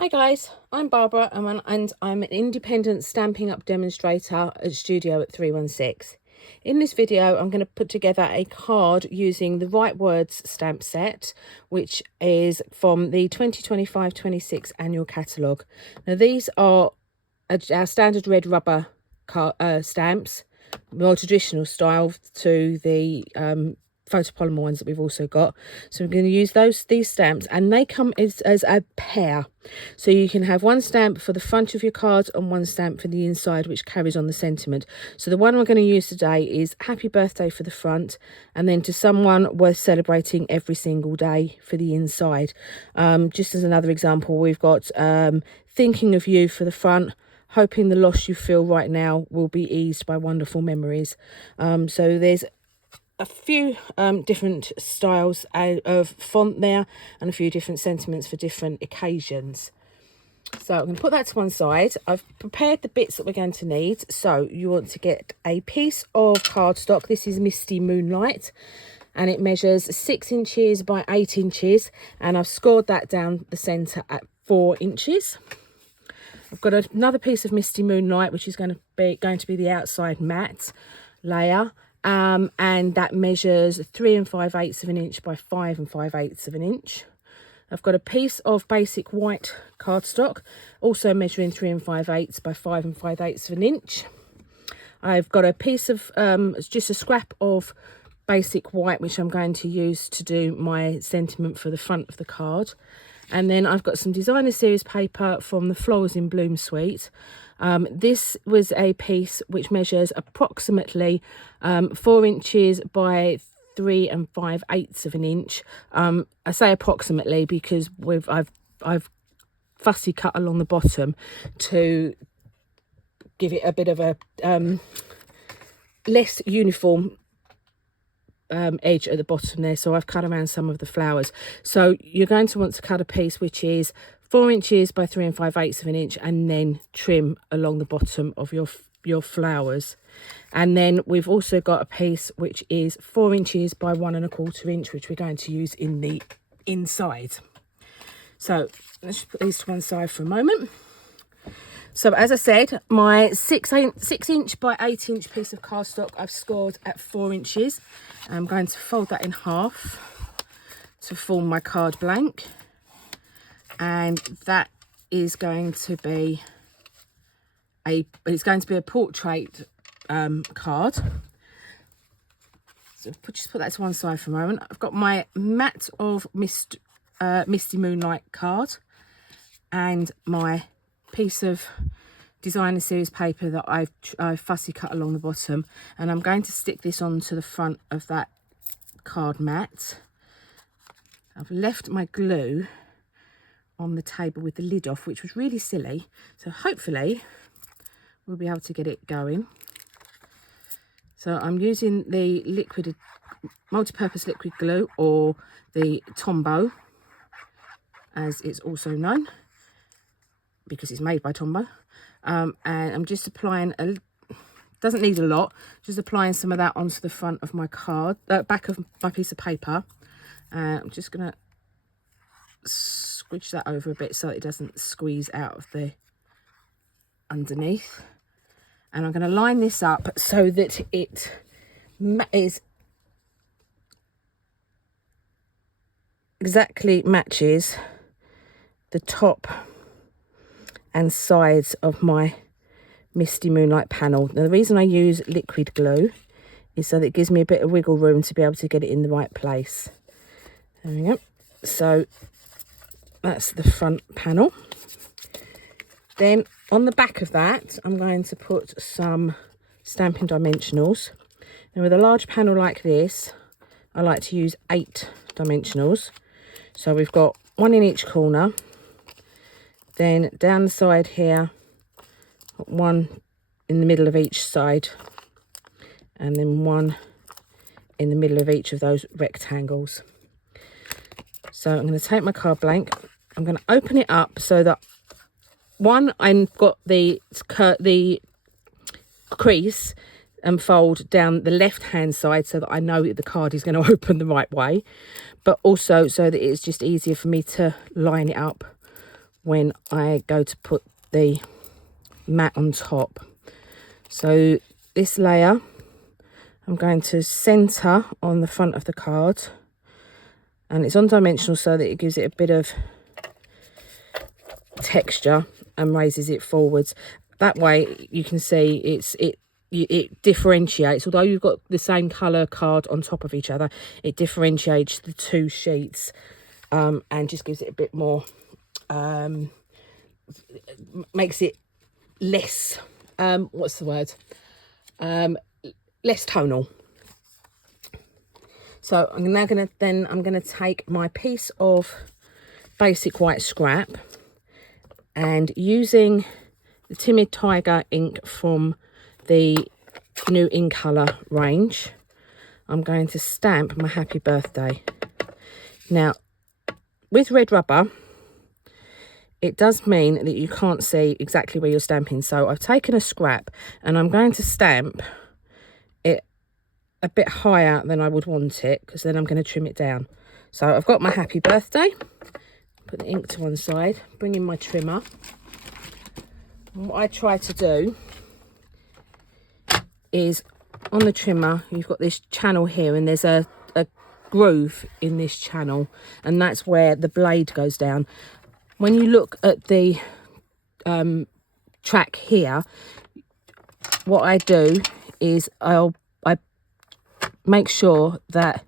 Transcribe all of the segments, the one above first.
Hi guys, I'm Barbara and I'm an independent Stampin' Up demonstrator at Studio at 316. In this video I'm going to put together a card using the Right Words stamp set, which is from the 2025-26 Annual Catalogue. Now these are our standard red rubber stamps, more traditional style to the photopolymer ones that we've also got. So I'm going to use these stamps, and they come as a pair, so you can have one stamp for the front of your card and one stamp for the inside, which carries on the sentiment. So the one we're going to use today is happy birthday for the front, and then to someone worth celebrating every single day for the inside. Just as another example, we've got thinking of you for the front, hoping the loss you feel right now will be eased by wonderful memories. So there's a few different styles of font there, and a few different sentiments for different occasions. So I'm going to put that to one side. I've prepared the bits that we're going to need. So you want to get a piece of cardstock. This is Misty Moonlight, and it measures 6 inches by 8 inches, and I've scored that down the centre at 4 inches. I've got another piece of Misty Moonlight, which is going to be the outside matte layer. And that measures 3 5/8 of an inch by 5 5/8 of an inch. I've got a piece of basic white cardstock, also measuring 3 5/8 by 5 5/8 of an inch. I've got a piece of just a scrap of basic white, which I'm going to use to do my sentiment for the front of the card. And then I've got some designer series paper from the Flowers in Bloom suite. This was a piece which measures approximately 4 inches by 3 5/8 of an inch. I say approximately because I've fussy cut along the bottom to give it a bit of a less uniform edge at the bottom there. So I've cut around some of the flowers. So you're going to want to cut a piece which is 4 inches by 3 5/8 of an inch, and then trim along the bottom of your flowers. And then we've also got a piece which is 4 inches by 1 1/4 inch, which we're going to use in the inside. So let's just put these to one side for a moment. So as I said, my 6 inch by 8 inch piece of cardstock I've scored at 4 inches. I'm going to fold that in half to form my card blank, and that is going to be a portrait card. So just put that to one side for a moment. I've got my matte of Misty Moonlight card and my piece of designer series paper that I've fussy cut along the bottom, and I'm going to stick this onto the front of that card mat. I've left my glue on the table with the lid off, which was really silly, so hopefully we'll be able to get it going. So I'm using the liquid multi-purpose liquid glue, or the Tombow as it's also known, because it's made by Tombow. And I'm just applying doesn't need a lot, just applying some of that onto the front of my card, back of my piece of paper. I'm just gonna squidge that over a bit so it doesn't squeeze out of the underneath, and I'm going to line this up so that it is exactly matches the top and sides of my Misty Moonlight panel. Now the reason I use liquid glue is so that it gives me a bit of wiggle room to be able to get it in the right place. There we go. So that's the front panel. Then on the back of that, I'm going to put some Stampin' Dimensionals. Now with a large panel like this, I like to use 8 dimensionals. So we've got 1 in each corner. Then down the side here, 1 in the middle of each side, and then 1 in the middle of each of those rectangles. So I'm going to take my card blank, I'm going to open it up so that I've got the crease and fold down the left hand side so that I know that the card is going to open the right way, but also so that it's just easier for me to line it up when I go to put the mat on top. So this layer I'm going to centre on the front of the card, and it's on dimensional so that it gives it a bit of texture and raises it forwards. That way you can see it differentiates. Although you've got the same colour card on top of each other, it differentiates the two sheets, and just gives it a bit more, makes it less, what's the word, less tonal. So I'm now going to take my piece of basic white scrap, and using the Timid Tiger ink from the new In Colour range, I'm going to stamp my happy birthday. Now, with red rubber, it does mean that you can't see exactly where you're stamping. So I've taken a scrap and I'm going to stamp it a bit higher than I would want it, because then I'm going to trim it down. So I've got my happy birthday, put the ink to one side, bring in my trimmer. And what I try to do is, on the trimmer, you've got this channel here, and there's a groove in this channel, and that's where the blade goes down. When you look at the track here, what I do is I make sure that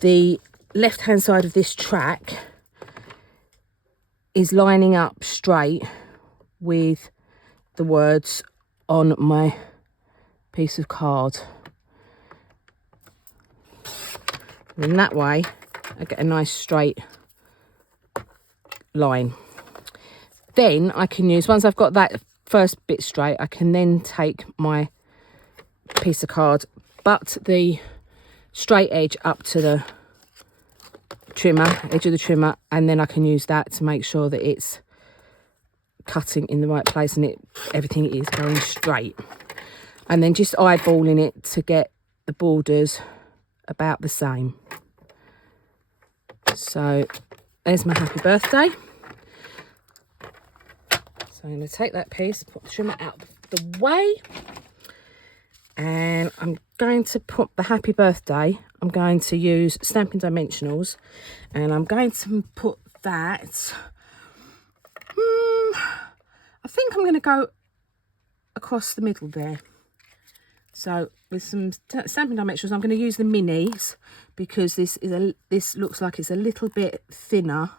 the left hand side of this track is lining up straight with the words on my piece of card. And in that way I get a nice straight line. Then I can use, once I've got that first bit straight, I can then take my piece of card, butt the straight edge up to the trimmer, edge of the trimmer, and then I can use that to make sure that it's cutting in the right place and everything is going straight. And then just eyeballing it to get the borders about the same. So there's my happy birthday. So I'm going to take that piece, put the trimmer out the way, and I'm going to put the happy birthday, I'm going to use Stampin' Dimensionals, and I'm going to put that, I think I'm going to go across the middle there. So with some Stampin' Dimensionals, I'm going to use the minis, because this looks like it's a little bit thinner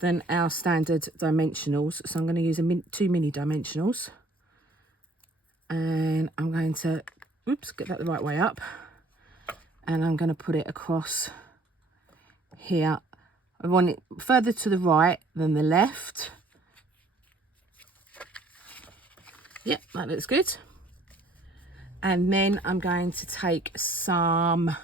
than our standard dimensionals. So I'm going to use two mini dimensionals, and I'm going to, oops, get that the right way up, and I'm going to put it across here. I want it further to the right than the left. Yep, that looks good. And then I'm going to take some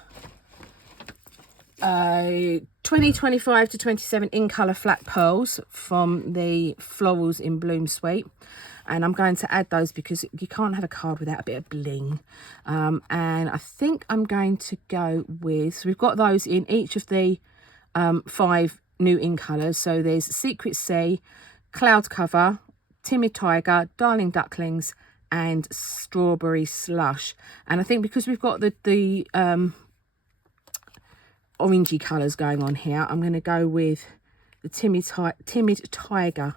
2025 to 27 In Colour flat pearls from the Florals in Bloom suite, and I'm going to add those because you can't have a card without a bit of bling. And I think I'm going to go with, so we've got those in each of the 5 new In Colours. So there's Secret Sea, Cloud Cover, Timid Tiger, Darling Ducklings, and Strawberry Slush. And I think because we've got the orangey colours going on here, I'm going to go with the Timid Tiger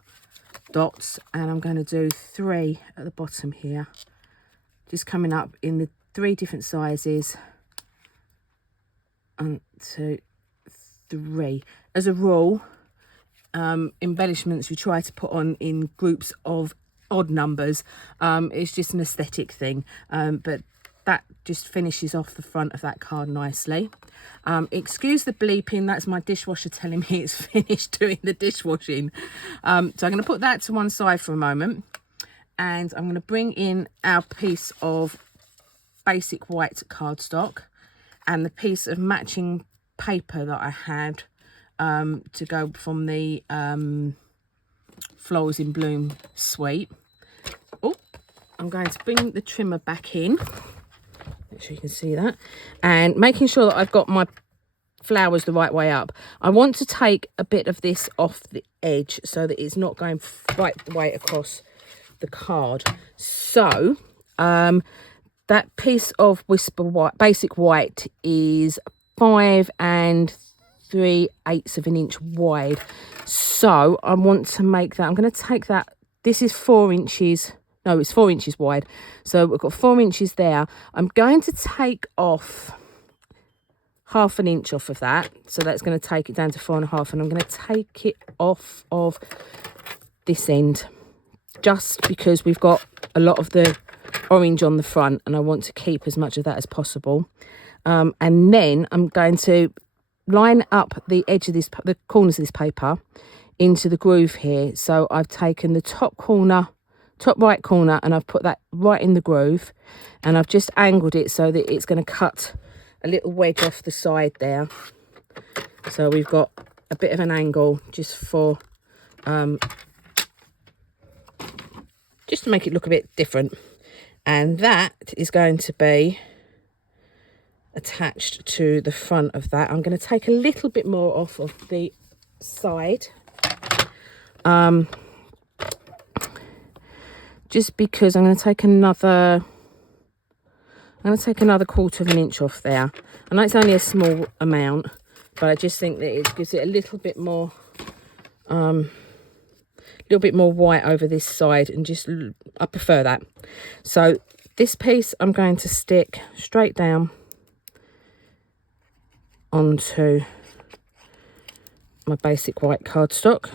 dots, and I'm going to do 3 at the bottom here, just coming up in the 3 different sizes. 1, 2, 3. As a rule, embellishments you try to put on in groups of odd numbers. It's just an aesthetic thing, but that just finishes off the front of that card nicely. Excuse the bleeping, that's my dishwasher telling me it's finished doing the dishwashing. So I'm going to put that to one side for a moment, and I'm going to bring in our piece of basic white cardstock and the piece of matching paper that I had to go from the Florals in Bloom suite. Oh, I'm going to bring the trimmer back in, make sure you can see that, and making sure that I've got my flowers the right way up. I want to take a bit of this off the edge so that it's not going right the way across the card. So that piece of Whisper White, Basic White, is 5 3/8 of an inch wide. So I want to make that, I'm going to take that, this is 4 inches, no, it's 4 inches wide. So we've got 4 inches there. I'm going to take off 1/2 inch off of that. So that's going to take it down to 4.5. And I'm going to take it off of this end, just because we've got a lot of the orange on the front and I want to keep as much of that as possible. And then I'm going to line up the edge of this, the corners of this paper into the groove here. So I've taken the top right corner, and I've put that right in the groove, and I've just angled it so that it's going to cut a little wedge off the side there. So we've got a bit of an angle just for just to make it look a bit different. And that is going to be attached to the front of that. I'm going to take a little bit more off of the side, just because I'm going to take another 1/4 of an inch off there. I know it's only a small amount, but I just think that it gives it a little bit more white over this side, and just, I prefer that. So this piece I'm going to stick straight down onto my Basic White cardstock,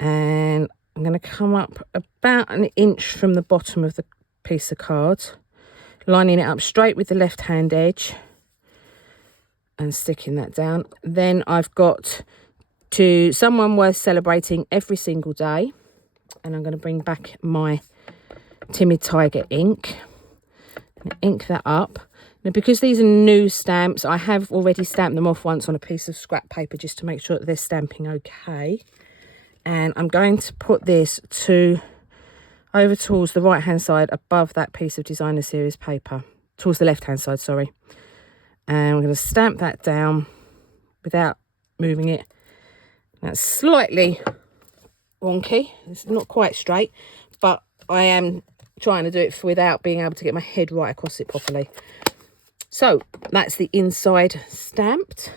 and I'm going to come up about 1 inch from the bottom of the piece of card, lining it up straight with the left hand edge and sticking that down. Then I've got To Someone Worth Celebrating Every Single Day, and I'm going to bring back my Timid Tiger ink and ink that up. Now, because these are new stamps, I have already stamped them off once on a piece of scrap paper just to make sure that they're stamping okay. And I'm going to put this over towards the right hand side above that piece of Designer Series paper, towards the left hand side, sorry. And I'm going to stamp that down without moving it. That's slightly wonky, it's not quite straight, but I am trying to do it without being able to get my head right across it properly. So that's the inside stamped,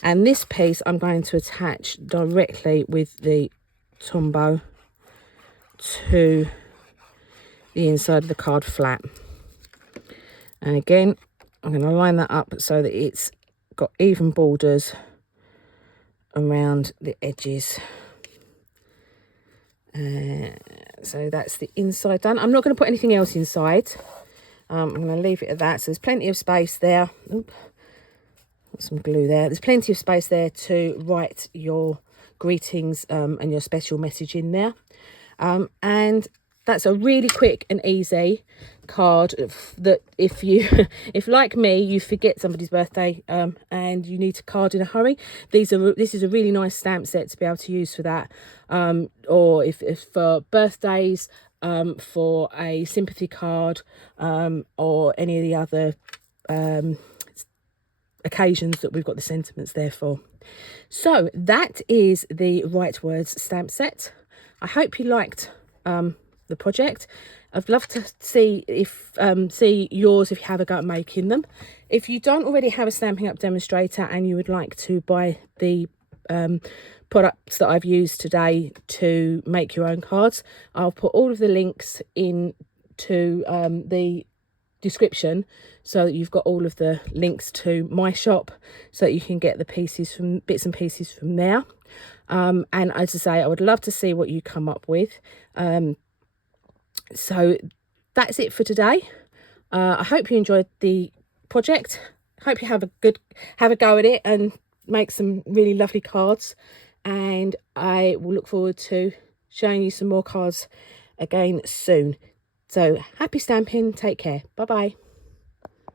and this piece I'm going to attach directly with the Tombow to the inside of the card flat. And again, I'm going to line that up so that it's got even borders around the edges. So that's the inside done. I'm not going to put anything else inside. I'm going to leave it at that. So there's plenty of space there. Oop, got some glue there. There's plenty of space there to write your greetings and your special message in there. And that's a really quick and easy card that if like me, you forget somebody's birthday and you need to card in a hurry, this is a really nice stamp set to be able to use for that, or if for birthdays, for a sympathy card, or any of the other occasions that we've got the sentiments there for. So that is the Right Words stamp set. I hope you liked the project. I'd love to see yours if you have a go at making them. If you don't already have a Stampin' Up demonstrator and you would like to buy the products that I've used today to make your own cards, I'll put all of the links into the description, so that you've got all of the links to my shop, so that you can get the bits and pieces from there. And as I say, I would love to see what you come up with. So that's it for today. I hope you enjoyed the project. Hope you have a go at it and make some really lovely cards. And I will look forward to showing you some more cards again soon. So happy stamping. Take care. Bye bye.